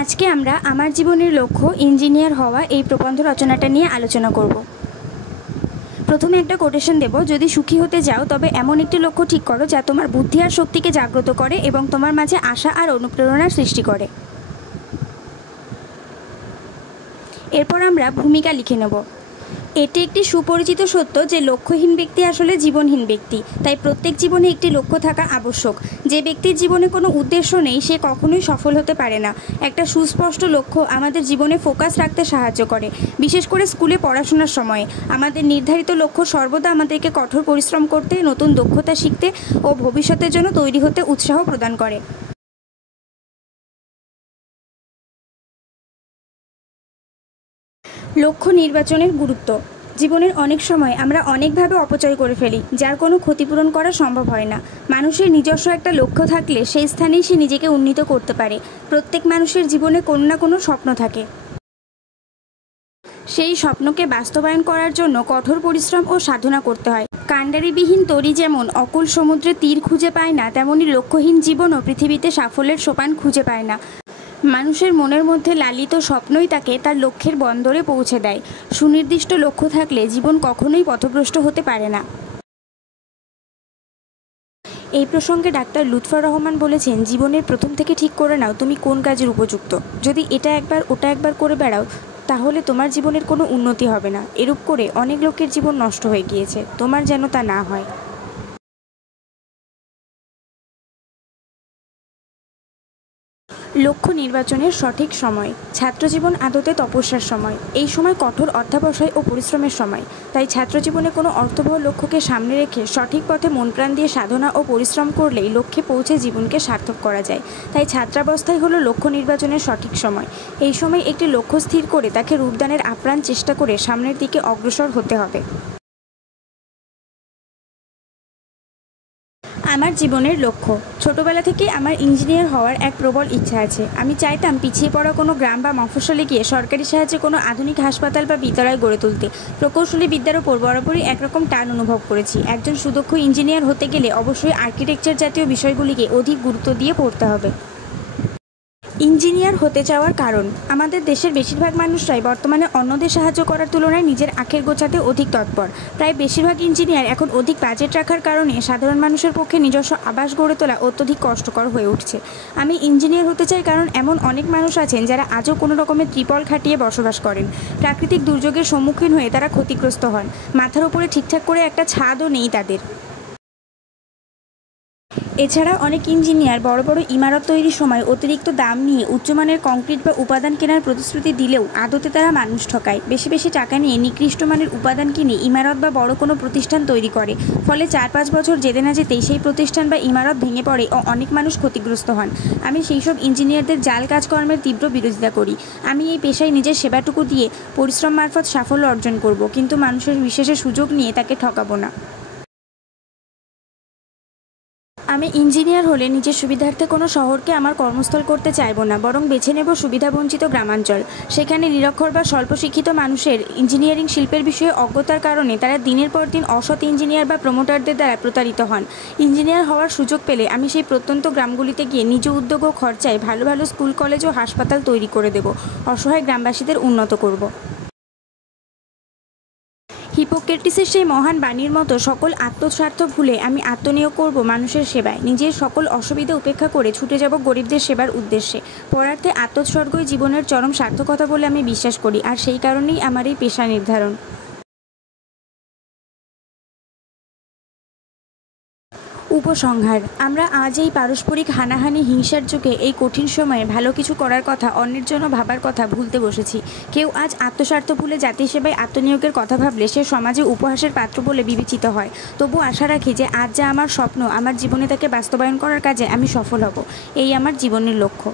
আজকে আমরা আমার জীবনের লক্ষ্য ইঞ্জিনিয়ার হওয়া এই প্রবন্ধ রচনাটা নিয়ে আলোচনা করব। প্রথমে একটা কোটেশন দেব, যদি সুখী হতে যাও তবে এমন একটি লক্ষ্য ঠিক করো যা তোমার বুদ্ধি আর শক্তিকে জাগ্রত করে এবং তোমার মাঝে আশা আর অনুপ্রেরণার সৃষ্টি করে। এরপর আমরা ভূমিকা লিখে নেব। এটি একটি সুপরিচিত সত্য যে লক্ষ্যহীন ব্যক্তি আসলে জীবনহীন ব্যক্তি। তাই প্রত্যেক জীবনে একটি লক্ষ্য থাকা আবশ্যক। যে ব্যক্তির জীবনে কোনো উদ্দেশ্য নেই সে কখনোই সফল হতে পারে না। একটা সুস্পষ্ট লক্ষ্য আমাদের জীবনে ফোকাস রাখতে সাহায্য করে, বিশেষ করে স্কুলে পড়াশোনার সময়ে। আমাদের নির্ধারিত লক্ষ্য সর্বদা আমাদেরকে কঠোর পরিশ্রম করতে, নতুন দক্ষতা শিখতে ও ভবিষ্যতের জন্য তৈরি হতে উৎসাহ প্রদান করে। লক্ষ্য নির্বাচনের গুরুত্ব। জীবনের অনেক সময় আমরা অনেকভাবে অপচয় করে ফেলি, যার কোনো ক্ষতিপূরণ করা সম্ভব হয় না। মানুষের নিজস্ব একটা লক্ষ্য থাকলে সেই স্থানেই সে নিজেকে উন্নীত করতে পারে। প্রত্যেক মানুষের জীবনে কোনো না কোনো স্বপ্ন থাকে। সেই স্বপ্নকে বাস্তবায়ন করার জন্য কঠোর পরিশ্রম ও সাধনা করতে হয়। কাণ্ডারিবিহীন তরী যেমন অকুল সমুদ্রে তীর খুঁজে পায় না, তেমনি লক্ষ্যহীন জীবনও পৃথিবীতে সাফল্যের সোপান খুঁজে পায় না। মানুষের মনের মধ্যে লালিত স্বপ্নই তাকে তার লক্ষ্যের বন্দরে পৌঁছে দেয়। সুনির্দিষ্ট লক্ষ্য থাকলে জীবন কখনোই পথভ্রষ্ট হতে পারে না। এই প্রসঙ্গে ডাক্তার লুৎফর রহমান বলেছেন, জীবনের প্রথম থেকে ঠিক করে নাও তুমি কোন কাজের উপযুক্ত। যদি এটা একবার ওটা একবার করে বেড়াও তাহলে তোমার জীবনের কোনো উন্নতি হবে না। এরূপ করে অনেক লোকের জীবন নষ্ট হয়ে গিয়েছে, তোমার যেন তা না হয়। লক্ষ্য নির্বাচনের সঠিক সময়। ছাত্রজীবন আদতে তপস্যার সময়। এই সময় কঠোর অধ্যবসায় ও পরিশ্রমের সময়। তাই ছাত্রজীবনে কোনো অর্থবহ লক্ষ্যকে সামনে রেখে সঠিক পথে মন প্রাণ দিয়ে সাধনা ও পরিশ্রম করলেই লক্ষ্যে পৌঁছে জীবনকে সার্থক করা যায়। তাই ছাত্রাবস্থায় হলো লক্ষ্য নির্বাচনের সঠিক সময়। এই সময় একটি লক্ষ্য স্থির করে তাকে রূপদানের আপ্রাণ চেষ্টা করে সামনের দিকে অগ্রসর হতে হবে। আমার জীবনের লক্ষ্য। ছোটবেলা থেকেই আমার ইঞ্জিনিয়ার হওয়ার এক প্রবল ইচ্ছা আছে। আমি চাইতাম পিছিয়ে পড়া কোনো গ্রাম বা মফস্বলে গিয়ে সরকারি সাহায্যে কোনো আধুনিক হাসপাতাল বা বিদ্যালয় গড়ে তুলতে। প্রকৌশলী বিদ্যার ওপর বরাবরই একরকম টান অনুভব করেছি। একজন সুদক্ষ ইঞ্জিনিয়ার হতে গেলে অবশ্যই আর্কিটেকচার জাতীয় বিষয়গুলিকে অধিক গুরুত্ব দিয়ে পড়তে হবে। ইঞ্জিনিয়ার হতে চাওয়ার কারণ। আমাদের দেশের বেশিরভাগ মানুষরাই বর্তমানে অন্যদের সাহায্য করার তুলনায় নিজের আখের গোছাতে অধিক তৎপর। প্রায় বেশিরভাগ ইঞ্জিনিয়ার এখন অধিক বাজেট রাখার কারণে সাধারণ মানুষের পক্ষে নিজস্ব আবাস গড়ে তোলা অত্যধিক কষ্টকর হয়ে উঠছে। আমি ইঞ্জিনিয়ার হতে চাই কারণ এমন অনেক মানুষ আছেন যারা আজও কোনো রকমের ত্রিপল খাটিয়ে বসবাস করেন। প্রাকৃতিক দুর্যোগের সম্মুখীন হয়ে তারা ক্ষতিগ্রস্ত হন। মাথার উপরে ঠিকঠাক করে একটা ছাদও নেই তাদের। এছাড়া অনেক ইঞ্জিনিয়ার বড় বড় ইমারত তৈরির সময় অতিরিক্ত দাম নিয়ে উচ্চমানের কংক্রিট বা উপাদান কেনার প্রতিশ্রুতি দিলেও আদতে তারা মানুষ ঠকায়। বেশি বেশি টাকা নিয়ে নিকৃষ্ট মানের উপাদান কিনে ইমারত বা বড় কোনো প্রতিষ্ঠান তৈরি করে। ফলে 4-5 বছর যেতে না যেতেই সেই প্রতিষ্ঠান বা ইমারত ভেঙে পড়ে ও অনেক মানুষ ক্ষতিগ্রস্ত হন। আমি সেই সব ইঞ্জিনিয়ারদের জাল কাজকর্মের তীব্র বিরোধিতা করি। আমি এই পেশায় নিজের সেবাটুকু দিয়ে পরিশ্রম মারফত সাফল্য অর্জন করব, কিন্তু মানুষের বিশেষের সুযোগ নিয়ে তাকে ঠকাবো না। আমি ইঞ্জিনিয়ার হলে নিজের সুবিধার্থে কোনো শহরকে আমার কর্মস্থল করতে চাইব না, বরং বেছে নেব সুবিধাবঞ্চিত গ্রামাঞ্চল। সেখানে নিরক্ষর বা স্বল্প শিক্ষিত মানুষের ইঞ্জিনিয়ারিং শিল্পের বিষয়ে অজ্ঞতার কারণে তারা দিনের পর দিন অসৎ ইঞ্জিনিয়ার বা প্রমোটারদের দ্বারা প্রতারিত হন। ইঞ্জিনিয়ার হওয়ার সুযোগ পেলে আমি সেই প্রত্যন্ত গ্রামগুলিতে গিয়ে নিজ উদ্যোগ ও খরচায় ভালো ভালো স্কুল, কলেজ ও হাসপাতাল তৈরি করে দেব। অসহায় গ্রামবাসীদের উন্নত করব। হিপোক্রেটিসের সেই মহান বাণীর মতো সকল আত্মস্বার্থ ভুলে আমি আত্মনিয়োগ করব মানুষের সেবায়। নিজের সকল অসুবিধা উপেক্ষা করে ছুটে যাব গরিবদের সেবার উদ্দেশ্যে। পরার্থে আত্মোৎসর্গই জীবনের চরম সার্থকতা বলে আমি বিশ্বাস করি, আর সেই কারণেই আমার এই পেশা নির্ধারণ। উপসংহার। আমরা আজ এই পারস্পরিক হানাহানি হিংসার যুগে এই কঠিন সময়ে ভালো কিছু করার কথা, অন্যের জন্য ভাবার কথা ভুলতে বসেছি। কেউ আজ আত্মস্বার্থ ভুলে জাতির সেবায় আত্মনিয়োগের কথা ভাবলে সে সমাজে উপহাসের পাত্র বলে বিবেচিত হয়। তবু আশা রাখি যে আজ যা আমার স্বপ্ন, আমার জীবনে তাকে বাস্তবায়ন করার কাজে আমি সফল হব। এই আমার জীবনের লক্ষ্য।